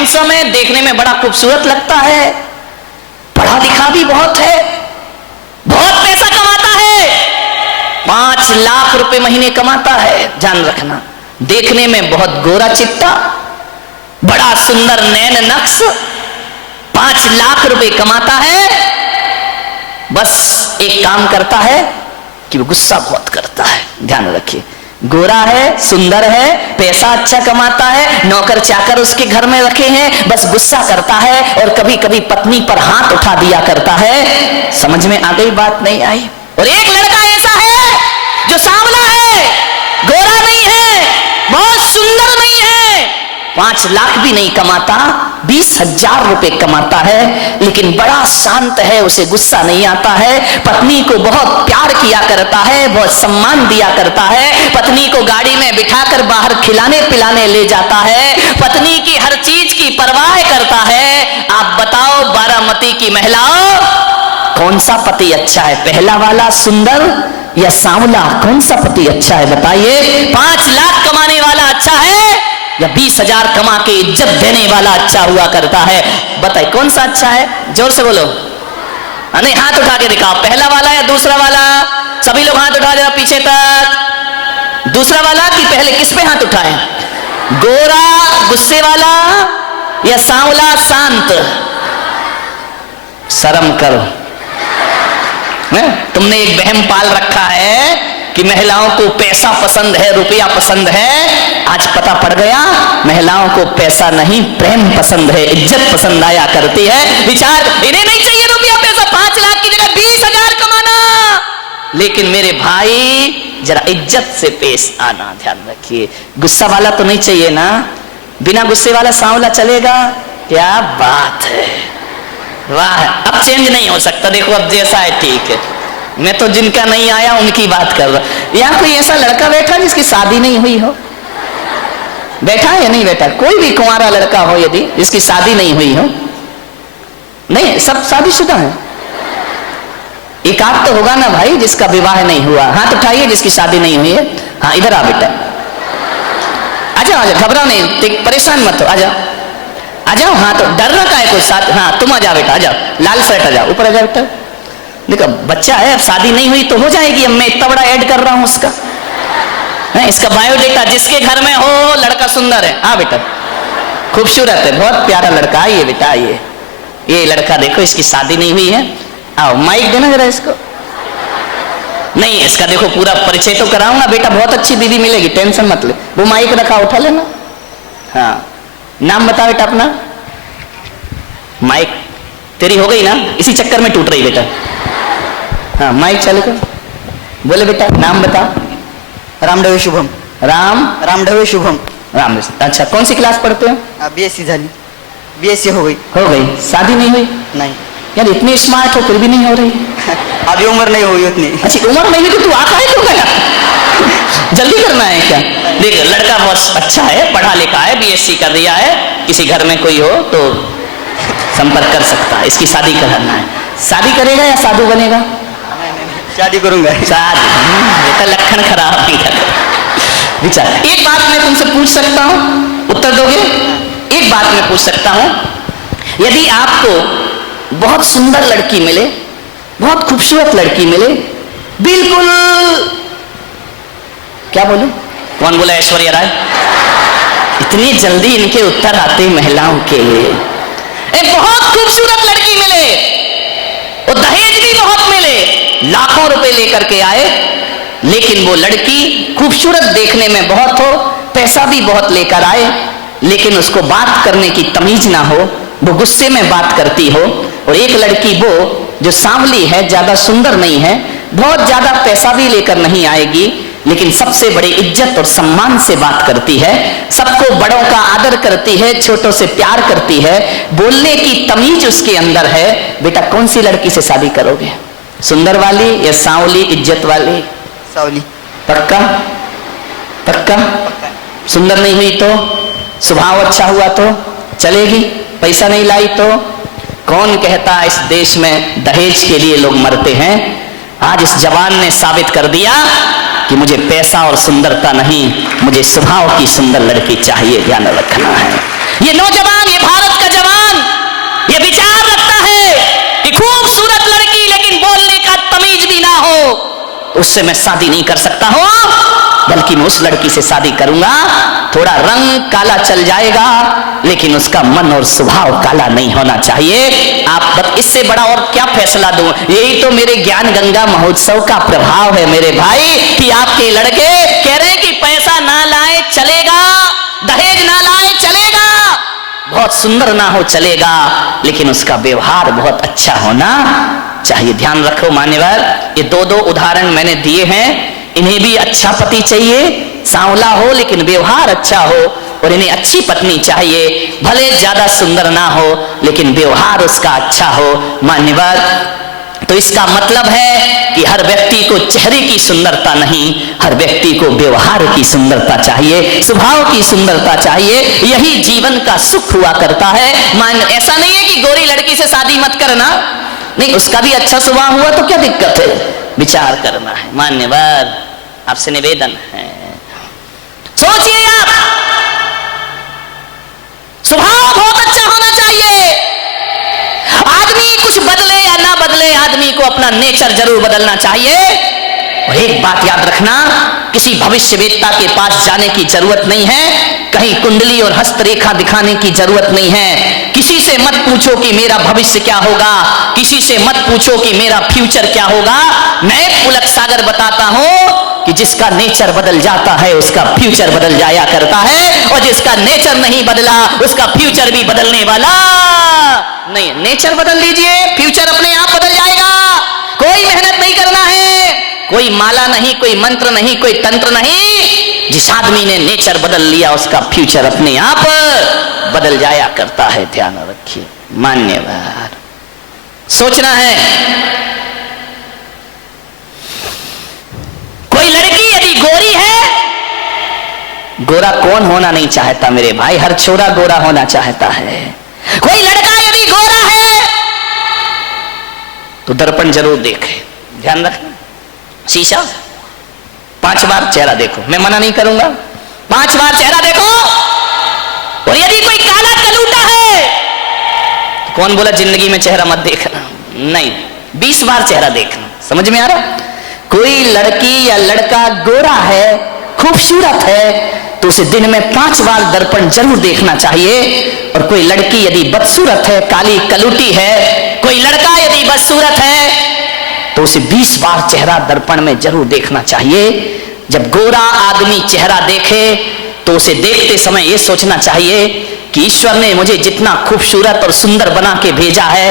Handsome है, देखने में बड़ा खूबसूरत लगता है, पढ़ा लिखा भी बहुत है, बहुत पैसा कमाता है, 5 लाख रुपए महीने कमाता है। ध्यान रखना, देखने में बहुत गोरा चिट्टा, बड़ा सुंदर नैन नक्श, 5 लाख रुपए कमाता है। बस एक काम करता है कि वो गुस्सा बहुत करता है। ध्यान रखिए, गोरा है, सुंदर है, पैसा अच्छा कमाता है, नौकर चाकर उसके घर में रखे हैं, बस गुस्सा करता है और कभी कभी पत्नी पर हाथ उठा दिया करता है। समझ में आ गई बात? नहीं आई? और एक लड़का ऐसा है जो सांवला है, गोरा नहीं है, बहुत सुंदर नहीं है, 5 लाख भी नहीं कमाता, 20,000 रुपए कमाता है, लेकिन बड़ा शांत है, उसे गुस्सा नहीं आता है, पत्नी को बहुत प्यार किया करता है, बहुत सम्मान दिया करता है, पत्नी को गाड़ी में बिठाकर बाहर खिलाने पिलाने ले जाता है, पत्नी की हर चीज की परवाह करता है। आप बताओ बारामती की महिलाओं, कौन सा पति अच्छा है? पहला वाला सुंदर या सांवला? कौन सा पति अच्छा है बताइए? 5 लाख कमाने वाला अच्छा है या 20,000 कमा के इज्जत देने वाला अच्छा हुआ करता है? बताइए कौन सा अच्छा है? जोर से बोलो। नहीं, हाथ उठा के दिखाओ, पहला वाला या दूसरा वाला? सभी लोग हाथ उठा देना पीछे तक। दूसरा वाला कि पहले? किस पे हाथ उठाए? गोरा गुस्से वाला या सांवला शांत? शर्म करो। तुमने एक वहम पाल रखा है कि महिलाओं को पैसा पसंद है, रुपया पसंद है। आज पता पड़ गया महिलाओं को पैसा नहीं, प्रेम पसंद है, इज्जत पसंद आया करती है। विचार, इन्हें नहीं चाहिए रुपया पैसा, 5 लाख की जगह 20,000 कमाना, लेकिन मेरे भाई जरा इज्जत से पेश आना। ध्यान रखिए, गुस्सा वाला तो नहीं चाहिए ना, बिना गुस्से वाला सांवला चलेगा? क्या बात है, वाह। अब चेंज नहीं हो सकता, देखो अब जैसा है ठीक है। मैं तो जिनका नहीं आया उनकी बात कर रहा। यहाँ कोई ऐसा लड़का बैठा जिसकी शादी नहीं हुई हो? बैठा है या नहीं बैठा? कोई भी कुंवारा लड़का हो यदि जिसकी शादी नहीं हुई हो? नहीं, सब शादीशुदा है। एक आध तो होगा ना भाई जिसका विवाह नहीं हुआ। हाथ उठाइए जिसकी शादी नहीं हुई है। हाँ, इधर आ बेटा, आजाओ आजाओ, घबराओ नहीं, परेशान मत हो, आजाओ आ जाओ। हाँ, तो डरना का है कुछ साथ? हाँ, तुम आ जाओ बेटा, आ जाओ, लाल शर्ट आ जाओ, ऊपर आ जाओ बेटा। देखो बच्चा है, अब शादी नहीं हुई तो हो जाएगी। अब मैं इतना बड़ा ऐड कर रहा हूं उसका, है इसका बायोडेटा। जिसके घर में हो लड़का सुंदर है, हाँ बेटा, खूबसूरत है, बहुत प्यारा लड़का, आइए बेटा आइए। ये लड़का देखो, इसकी शादी नहीं हुई है। आओ, माइक देना जरा इसको। नहीं, इसका देखो पूरा परिचय तो कराऊंगा बेटा, बहुत अच्छी बीवी मिलेगी, टेंशन मत ले। वो माइक रखा, उठा लेना। हाँ, नाम बता बेटा अपना। माइक तेरी हो गई ना, इसी चक्कर में टूट रही बेटा। हाँ, माइक चालू कर, बोले बेटा नाम बता। रामढवे शुभम। रामढवे शुभम। राम। अच्छा, कौन सी क्लास पढ़ते हो? BSc झाली, BSc हो गई। हो गई, शादी नहीं हुई? नहीं। यार इतनी स्मार्ट हो फिर भी नहीं हो रही? अभी उम्र नहीं हुई उतनी। अच्छी उम्र नहीं हुई तो तू आता है क्यों गया? जल्दी करना है क्या? देख, लड़का बहुत अच्छा है, पढ़ा लिखा है, BSc कर दिया है, किसी घर में कोई हो तो संपर्क कर सकता है, इसकी शादी कराना है। शादी करेगा या साधु बनेगा? शादी करूंगा। शादी, बेटा लक्षण खराब नहीं कर। विचार, एक बात मैं तुमसे पूछ सकता हूं, उत्तर दोगे? एक बात मैं पूछ सकता हूं, यदि आपको बहुत सुंदर लड़की मिले, बहुत खूबसूरत लड़की मिले, बिल्कुल, क्या बोलूं? कौन बोला? ऐश्वर्या राय। इतनी जल्दी इनके उत्तर आते महिलाओं के। एक बहुत खूबसूरत लड़की मिले और दहेज भी बहुत मिले, लाखों रुपए लेकर के आए, लेकिन वो लड़की खूबसूरत देखने में बहुत हो, पैसा भी बहुत लेकर आए, लेकिन उसको बात करने की तमीज ना हो, वो गुस्से में बात करती हो। और एक लड़की वो जो सांवली है, ज्यादा सुंदर नहीं है, बहुत ज्यादा पैसा भी लेकर नहीं आएगी, लेकिन सबसे बड़ी इज्जत और सम्मान से बात करती है, सबको बड़ों का आदर करती है, छोटों से प्यार करती है, बोलने की तमीज उसके अंदर है। बेटा कौन सी लड़की से शादी करोगे? सुंदर वाली या सांवली इज्जत वाली? सांवली। पक्का? पक्का? सुंदर नहीं हुई तो? स्वभाव अच्छा हुआ तो चलेगी? पैसा नहीं लाई तो? कौन कहता इस देश में दहेज के लिए लोग मरते हैं? आज इस जवान ने साबित कर दिया कि मुझे पैसा और सुंदरता नहीं, मुझे स्वभाव की सुंदर लड़की चाहिए। ध्यान रखना है। ये नौजवान, ये भारत का जवान ये विचार रखता है कि खूबसूरत लड़की लेकिन बोलने का तमीज भी ना हो, उससे मैं शादी नहीं कर सकता हूं, बल्कि मैं उस लड़की से शादी करूंगा, थोड़ा रंग काला चल जाएगा लेकिन उसका मन और स्वभाव काला नहीं होना चाहिए। आप इससे बड़ा और क्या फैसला दूं? यही तो मेरे ज्ञान गंगा महोत्सव का प्रभाव है मेरे भाई, कि आपके लड़के कह रहे हैं कि पैसा ना लाए चलेगा, दहेज ना लाए चलेगा, बहुत सुंदर ना हो चलेगा, लेकिन उसका व्यवहार बहुत अच्छा होना चाहिए। ध्यान रखो मान्यवर, ये दो उदाहरण मैंने दिए हैं, इन्हें भी अच्छा पति चाहिए, सांवला हो लेकिन व्यवहार अच्छा हो, और इन्हें अच्छी पत्नी चाहिए, भले ज्यादा सुंदर ना हो लेकिन व्यवहार उसका अच्छा हो मान्यवर। तो इसका मतलब है कि हर व्यक्ति को चेहरे की सुंदरता नहीं, हर व्यक्ति को व्यवहार की सुंदरता चाहिए, स्वभाव की सुंदरता चाहिए, यही जीवन का सुख हुआ करता है। ऐसा नहीं है कि गोरी लड़की से शादी मत करना, नहीं, उसका भी अच्छा स्वभाव हुआ तो क्या दिक्कत है, विचार करना है मान्यवर। आपसे निवेदन है, सोचिए आप, स्वभाव बहुत अच्छा होना चाहिए। आदमी कुछ बदले या ना बदले, आदमी को अपना नेचर जरूर बदलना चाहिए। और एक बात याद रखना, किसी भविष्यवेत्ता के पास जाने की जरूरत नहीं है, कहीं कुंडली और हस्तरेखा दिखाने की जरूरत नहीं है, किसी से मत पूछो कि मेरा भविष्य क्या होगा, किसी से मत पूछो कि मेरा फ्यूचर क्या होगा। मैं पुलक सागर बताता हूं कि जिसका नेचर बदल जाता है उसका फ्यूचर बदल जाया करता है, और जिसका नेचर नहीं बदला उसका फ्यूचर भी बदलने वाला नहीं। नेचर बदल लीजिए, फ्यूचर अपने आप बदल जाएगा, कोई मेहनत नहीं करना है, कोई माला नहीं, कोई मंत्र नहीं, कोई तंत्र नहीं। जिस आदमी ने नेचर बदल लिया उसका फ्यूचर अपने आप बदल जाया करता है, ध्यान रखिए मान्यवर। सोचना है, कोई लड़की यदि गोरी है, गोरा कौन होना नहीं चाहता मेरे भाई, हर छोरा गोरा होना चाहता है। कोई लड़का यदि गोरा है तो दर्पण जरूर देखे, ध्यान रखना, शीशा 5 बार चेहरा देखो, मैं मना नहीं करूंगा, 5 बार चेहरा देखो। और यदि कोई काला कलूटा है, तो कौन बोला जिंदगी में चेहरा मत देखना, नहीं, 20 बार चेहरा देखना। समझ में आ रहा? कोई लड़की या लड़का गोरा है, खूबसूरत है, तो उसे दिन में 5 बार दर्पण जरूर देखना चाहिए। और कोई लड़की यदि बदसूरत है, काली कलूटी है, कोई लड़का यदि बदसूरत है, तो उसे 20 बार चेहरा दर्पण में जरूर देखना चाहिए। जब गोरा आदमी चेहरा देखे तो उसे देखते समय यह सोचना चाहिए कि ईश्वर ने मुझे जितना खूबसूरत और सुंदर बना के भेजा है,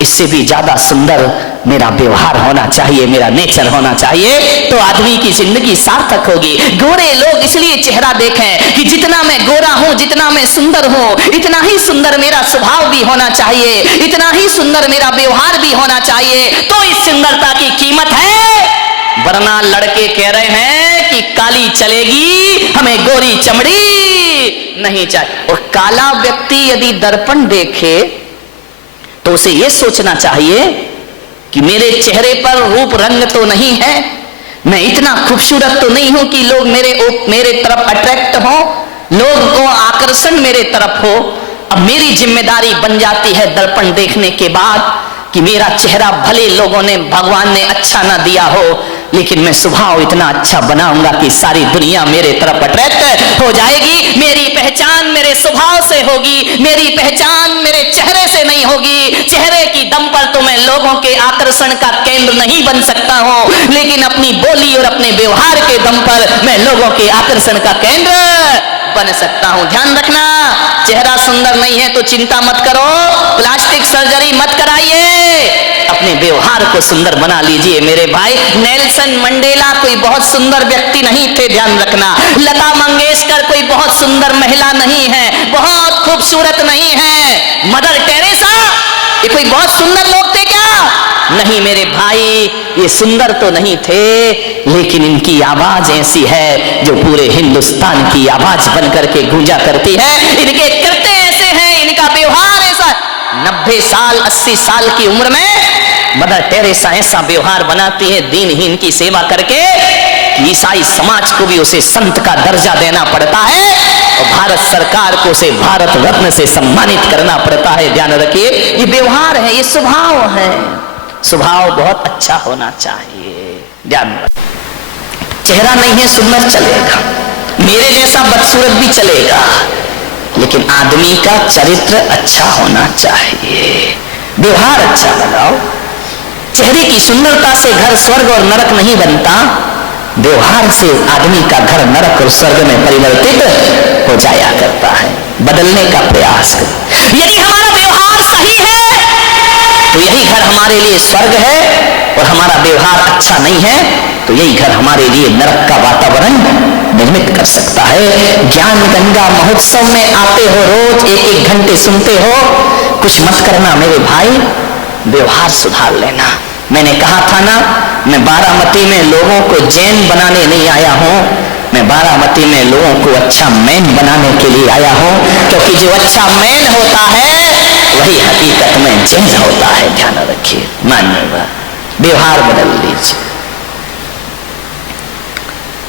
इससे भी ज्यादा सुंदर मेरा व्यवहार होना चाहिए, मेरा नेचर होना चाहिए, तो आदमी की जिंदगी सार्थक होगी। गोरे लोग इसलिए चेहरा देखें कि जितना मैं गोरा हूं, जितना मैं सुंदर हूं, इतना ही सुंदर मेरा स्वभाव भी होना चाहिए, इतना ही सुंदर मेरा व्यवहार भी होना चाहिए, तो इस सुंदरता की कीमत है। वरना लड़के कह रहे हैं कि काली चलेगी, हमें गोरी चमड़ी नहीं चाहिए। और काला व्यक्ति यदि दर्पण देखे तो उसे यह सोचना चाहिए कि मेरे चेहरे पर रूप रंग तो नहीं है, मैं इतना खूबसूरत तो नहीं हूं कि लोग मेरे तरफ अट्रैक्ट हो, लोग को आकर्षण मेरे तरफ हो। अब मेरी जिम्मेदारी बन जाती है दर्पण देखने के बाद कि मेरा चेहरा भले लोगों ने, भगवान ने अच्छा ना दिया हो, लेकिन मैं स्वभाव इतना अच्छा बनाऊंगा कि सारी दुनिया मेरे तरफ अट्रैक्ट हो जाएगी। मेरी पहचान मेरे स्वभाव से होगी, मेरी पहचान मेरे चेहरे से नहीं होगी। चेहरे की दम पर तो मैं लोगों के आकर्षण का केंद्र नहीं बन सकता हूं, लेकिन अपनी बोली और अपने व्यवहार के दम पर मैं लोगों के आकर्षण का केंद्र बन सकता हूं। ध्यान रखना, चेहरा सुंदर नहीं है तो चिंता मत करो, प्लास्टिक सर्जरी मत कराइए, अपने व्यवहार को सुंदर बना लीजिए मेरे भाई। नेल्सन मंडेला कोई बहुत सुंदर व्यक्ति नहीं थे, ध्यान रखना। लता मंगेशकर कोई बहुत सुंदर महिला नहीं है, बहुत खूबसूरत नहीं है। मदर टेरेसा ये कोई बहुत सुंदर लोग थे क्या? नहीं मेरे भाई, ये सुंदर तो नहीं थे, लेकिन इनकी आवाज ऐसी है जो पूरे हिंदुस्तान की आवाज बनकर के गूंजा करती है। इनके कृत्य ऐसे हैं, इनका व्यवहार ऐसा। 90 साल 80 साल की उम्र में मदर टेरेसा ऐसा व्यवहार बनाती है दीनहीन की सेवा करके ईसाई समाज को भी उसे संत का दर्जा देना पड़ता है और भारत सरकार को उसे भारत रत्न से सम्मानित करना पड़ता है। ध्यान रखिए, ये व्यवहार है, ये स्वभाव है। स्वभाव बहुत अच्छा होना चाहिए। ध्यान, चेहरा नहीं है सुंदर चलेगा, मेरे जैसा बदसूरत भी चलेगा, लेकिन आदमी का चरित्र अच्छा होना चाहिए, व्यवहार अच्छा लगाओ। चेहरे की सुंदरता से घर स्वर्ग और नरक नहीं बनता, व्यवहार से आदमी का घर नरक और स्वर्ग में परिवर्तित हो जाया करता है। बदलने का प्रयास करें। यदि हमारा व्यवहार सही है तो यही घर हमारे लिए स्वर्ग है, और हमारा व्यवहार अच्छा नहीं है तो यही घर हमारे लिए नरक का वातावरण निर्मित कर सकता है। ज्ञान गंगा महोत्सव में आते हो, रोज 1-1 घंटे सुनते हो, कुछ मत करना मेरे भाई, व्यवहार सुधार लेना। मैंने कहा था ना, मैं बारामती में लोगों को जैन बनाने नहीं आया हूं, मैं बारामती में लोगों को अच्छा मैन बनाने के लिए आया हूं, क्योंकि जो अच्छा मैन होता है वही हकीकत में जैन होता है। ध्यान रखिए, मानिएगा, व्यवहार बदल लीजिए।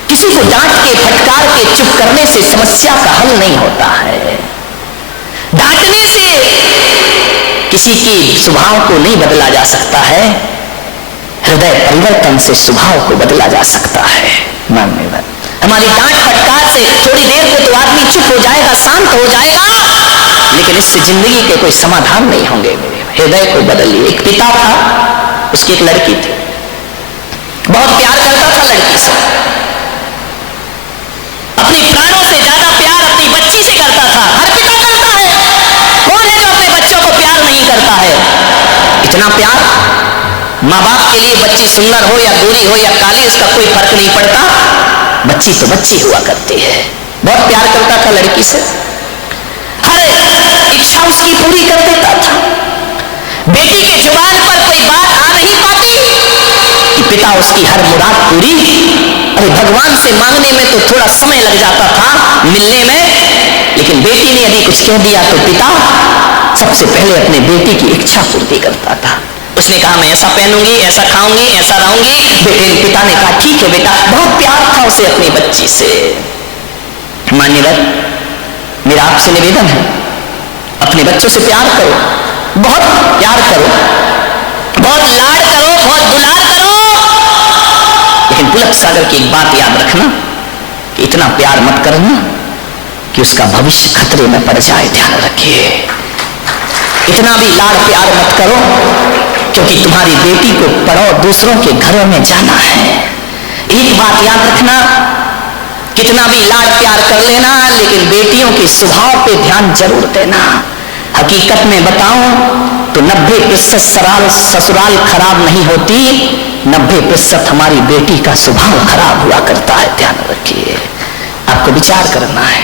किसी को डांट के, फटकार के, चुप करने से समस्या का हल नहीं होता है। डांटने से किसी की स्वभाव को नहीं बदला जा सकता है, हृदय परिवर्तन से स्वभाव को बदला जा सकता है। माननीय, हमारी डांट फटकार से थोड़ी देर को तो आदमी चुप हो जाएगा, शांत हो जाएगा, लेकिन इससे जिंदगी के कोई समाधान नहीं होंगे। मेरे हृदय को बदलिए। एक पिता था, उसकी एक लड़की थी, बहुत प्यार करता था लड़की से, अपने प्राणों से ज्यादा प्यार अपनी बच्ची से करता था। हर पिता करता है, कौन है जो अपने बच्चों को प्यार नहीं करता है? इतना प्यार माँ बाप के लिए, बच्ची सुंदर हो या गोरी हो या काली, उसका कोई फर्क नहीं पड़ता, बच्ची तो बच्ची हुआ करती है। बहुत प्यार करता था लड़की से, हर इच्छा उसकी पूरी कर देता था। बेटी के जुबान पर कोई बात आ नहीं पाती कि पिता उसकी हर मुराद पूरी। अरे भगवान से मांगने में तो थोड़ा समय लग जाता था, मिलने में, लेकिन बेटी ने यदि कुछ कह दिया तो पिता सबसे पहले अपने बेटी की इच्छा पूर्ति करता था। उसने कहा मैं ऐसा पहनूंगी, ऐसा खाऊंगी, ऐसा रहूंगी। पिता ने कहा ठीक है बेटा। बहुत प्यार था उसे अपनी बच्ची से। मान्यवर, मेरा आपसे निवेदन है, अपने बच्चों से प्यार करो, बहुत प्यार करो, बहुत लाड करो, बहुत दुलार करो, लेकिन पुलक सागर की एक बात याद रखना कि इतना प्यार मत करना कि उसका भविष्य खतरे में पड़ जाए। ध्यान रखिए, इतना भी लाड़ प्यार मत करो क्योंकि तुम्हारी बेटी को पढ़ो, दूसरों के घरों में जाना है। एक बात याद रखना, कितना भी लाड़ प्यार कर लेना, लेकिन बेटियों के स्वभाव पे ध्यान जरूर देना। हकीकत में बताऊं तो 90% ससुराल खराब नहीं होती, 90% हमारी बेटी का स्वभाव खराब हुआ करता है। ध्यान रखिए, आपको विचार करना है।